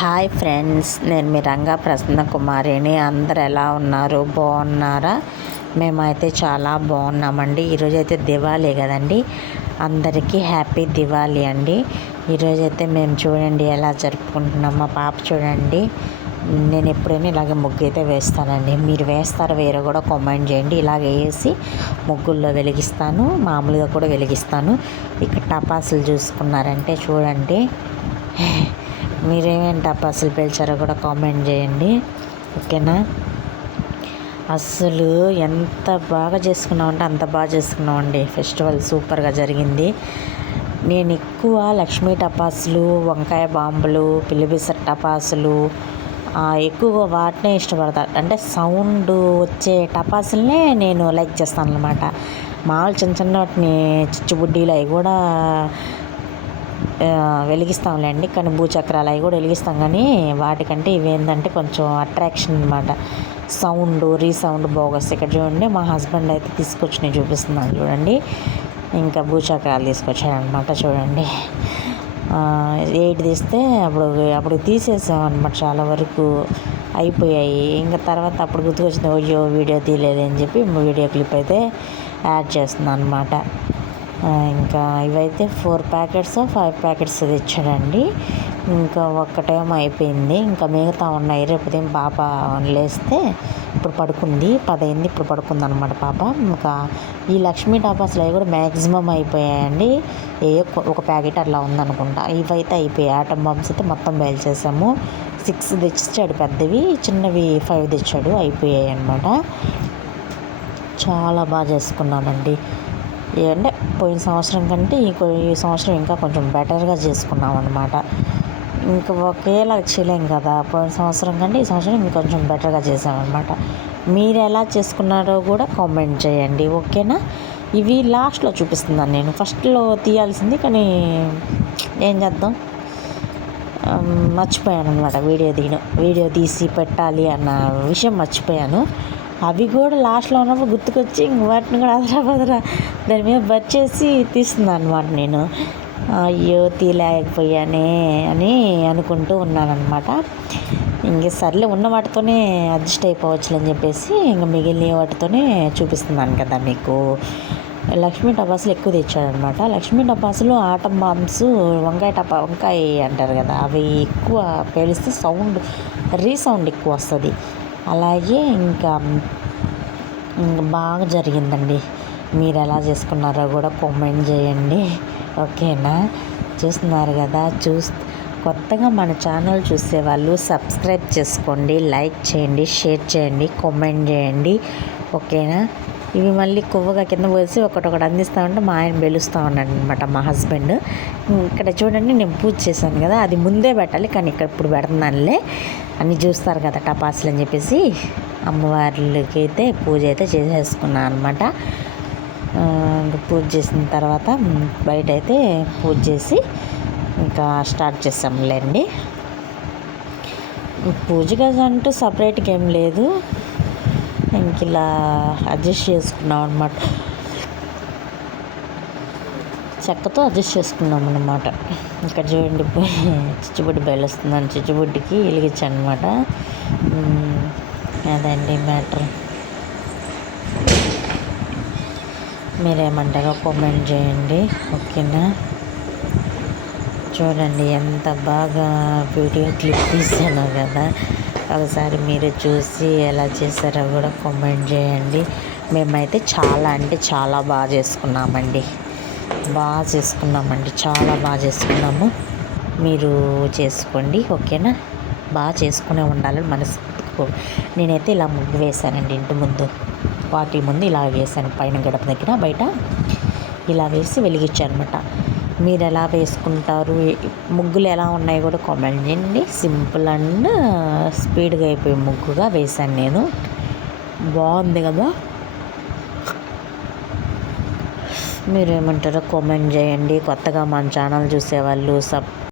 Hi friends, నేను మీ రంగా ప్రసన్న కుమారిని. అందరు ఎలా ఉన్నారు? బాగున్నారా? మేమైతే చాలా బాగున్నామండి. ఈరోజైతే దివాళీ కదండి, అందరికీ హ్యాపీ దివాళీ అండి. ఈరోజైతే మేము చూడండి ఎలా జరుపుకుంటున్నాం. మా పాప చూడండి, నేను ఎప్పుడైనా ఇలాగే ముగ్గు అయితే వేస్తానండి. మీరు వేస్తారు వేరే కూడా కామెంట్ చేయండి. ఇలాగ వేసి ముగ్గుల్లో వెలిగిస్తాను, మామూలుగా కూడా వెలిగిస్తాను. ఇక్కడ టపాసులు చూసుకున్నారంటే చూడండి, మీరేమేమి టపాసులు పేల్చారో కూడా కామెంట్ చేయండి, ఓకేనా? అస్సలు ఎంత బాగా చేసుకున్నామంటే అంత బాగా చేసుకున్నామండి. ఫెస్టివల్ సూపర్గా జరిగింది. నేను ఎక్కువ లక్ష్మీ టపాసులు, వంకాయ బాంబులు, పిల్లిబిసర టపాసులు ఎక్కువగా వాటినే ఇష్టపడతాను. అంటే సౌండ్ వచ్చే టపాసులనే నేను లైక్ చేస్తాను అనమాట. మామూలు చిన్న చిన్న వాటిని చిచ్చుబుడ్డీలు అవి కూడా వెలిగిస్తాంలేండి, కానీ భూచక్రాలు అవి కూడా వెలిగిస్తాం. కానీ వాటికంటే ఇవేంటంటే కొంచెం అట్రాక్షన్ అనమాట. సౌండ్ రీసౌండ్ బాగొస్తాయి. ఇక్కడ చూడండి, మా హస్బెండ్ అయితే తీసుకొచ్చినవి చూపిస్తున్నాను చూడండి. ఇంకా భూచక్రాలు తీసుకొచ్చాడనమాట చూడండి. 8 తీస్తే అప్పుడు తీసేసాం అనమాట. చాలా వరకు అయిపోయాయి. ఇంకా తర్వాత అప్పుడు గుర్తుకొచ్చింది, అయ్యో వీడియో తీయలేదు అని చెప్పి వీడియో క్లిప్ అయితే యాడ్ చేస్తున్నాను అనమాట. ఇంకా ఇవైతే 4 ప్యాకెట్స్ 5 ప్యాకెట్స్ తెచ్చాడండి. ఇంకా ఒక్కటేమో అయిపోయింది, ఇంకా మిగతా ఉన్నాయి. రేపు ఉదయం పాప లేస్తే ఇప్పుడు పడుకుంది, 10 అయింది, ఇప్పుడు పడుకుంది అనమాట పాప. ఇంకా ఈ లక్ష్మీ టపాసులు అవి కూడా మ్యాక్సిమం అయిపోయాయండి. ఒక ప్యాకెట్ అట్లా ఉందనుకుంటా. ఇవైతే అయిపోయాయి. ఆటం బాంబ్స్ అయితే మొత్తం బయలుచేసాము. 6 తెచ్చాడు పెద్దవి, చిన్నవి 5 తెచ్చాడు. అయిపోయాయి అనమాట. చాలా బాగా చేసుకున్నామండి. అంటే పోయిన సంవత్సరం కంటే ఈ సంవత్సరం ఇంకా కొంచెం బెటర్గా చేసుకున్నాం అనమాట. ఇంకా ఒకేలా చేయలేం కదా, పోయిన సంవత్సరం కంటే ఈ సంవత్సరం ఇంకొంచెం బెటర్గా చేసామన్నమాట. మీరు ఎలా చేసుకున్నారో కూడా కామెంట్ చేయండి, ఓకేనా? ఇవి లాస్ట్లో చూపిస్తున్నాను. నేను ఫస్ట్లో తీయాల్సింది, కానీ ఏం చేద్దాం, మర్చిపోయాను అనమాట. వీడియో తీసి పెట్టాలి అన్న విషయం మర్చిపోయాను. అవి కూడా లాస్ట్లో ఉన్నప్పుడు గుర్తుకొచ్చి వాటిని కూడా అదరా దాని మీద వచ్చేసి తీస్తున్నాను అనమాట. నేను అయ్యో తీయలేకపోయానే అని అనుకుంటూ ఉన్నానమాట. ఇంక సర్లే, ఉన్న వాటితోనే అడ్జస్ట్ అయిపోవచ్చు అని చెప్పేసి ఇంక మిగిలిన వాటితోనే చూపిస్తున్నాను కదా మీకు. లక్ష్మీ టపాసులు ఎక్కువ తెచ్చాడనమాట. లక్ష్మీ టపాసులు, ఆటం బాంబ్స్, వంకాయ అంటారు కదా, అవి ఎక్కువ పేలిస్తే రీసౌండ్ ఎక్కువ వస్తుంది. అలాగే ఇంకా బాగా జరిగిందండి. మీరు ఎలా చేసుకున్నారో కూడా కామెంట్ చేయండి, ఓకేనా? చూస్తున్నారు కదా, కొత్తగా మన ఛానల్ చూసేవాళ్ళు సబ్స్క్రైబ్ చేసుకోండి, లైక్ చేయండి, షేర్ చేయండి, కామెంట్ చేయండి, ఓకేనా? ఇవి మళ్ళీ కొవ్వగా కింద పోసి ఒకటొకటి అందిస్తూ ఉంటే మా ఆయన వెలుస్తూ ఉన్నాడు అనమాట, మా హస్బెండ్. ఇక్కడ చూడండి, నేను పూజ చేశాను కదా, అది ముందే పెట్టాలి, కానీ ఇక్కడ ఇప్పుడు పెడుతున్నానులే. అన్నీ చూస్తారు కదా టపాసులు అని చెప్పేసి అమ్మవార్లకి అయితే పూజ అయితే చేసేసుకున్నాను అనమాట. పూజ చేసిన తర్వాత బయట అయితే పూజ చేసి ఇంకా స్టార్ట్ చేసాంలేండి. పూజ గది అంటూ సపరేట్గా ఏం లేదు, ఇంక ఇలా అడ్జస్ట్ చేసుకున్నాం అనమాట. చెక్కతో అడ్జస్ట్ చేసుకున్నాం అనమాట. ఇక్కడ చూడండి, చిచ్చుబుడ్డి బయలుస్తుందని చిచ్చుబుడ్డికి వెలిగించాను అనమాట. అదండి మ్యాటర్. మీరేమంటారో కామెంట్ చేయండి, ఓకేనా? చూడండి ఎంత బాగా వీడియో క్లిప్ తీసానో కదా, ఒకసారి మీరు చూసి ఎలా చేశారో కూడా కామెంట్ చేయండి. మేమైతే చాలా అంటే చాలా బాగా చేసుకున్నామండి. చాలా బాగా చేసుకున్నాము. మీరు చేసుకోండి, ఓకేనా? బాగా చేసుకునే ఉండాలని మనసుకు. నేనైతే ఇలా ముగ్గు వేశానండి, ఇంటి ముందు వాటి ముందు ఇలా వేశాను, పైన గడప దగ్గర బయట ఇలా వేసి వెలిగించాను అనమాట. మీరు ఎలా వేసుకుంటారు, ముగ్గులు ఎలా ఉన్నాయి కూడా కామెంట్ చేయండి. సింపుల్ అండ్ స్పీడ్గా అయిపోయే ముగ్గుగా వేశాను నేను. బాగుంది కదా, మీరు ఏమంటారో కామెంట్ చేయండి. కొత్తగా మన ఛానల్ చూసేవాళ్ళు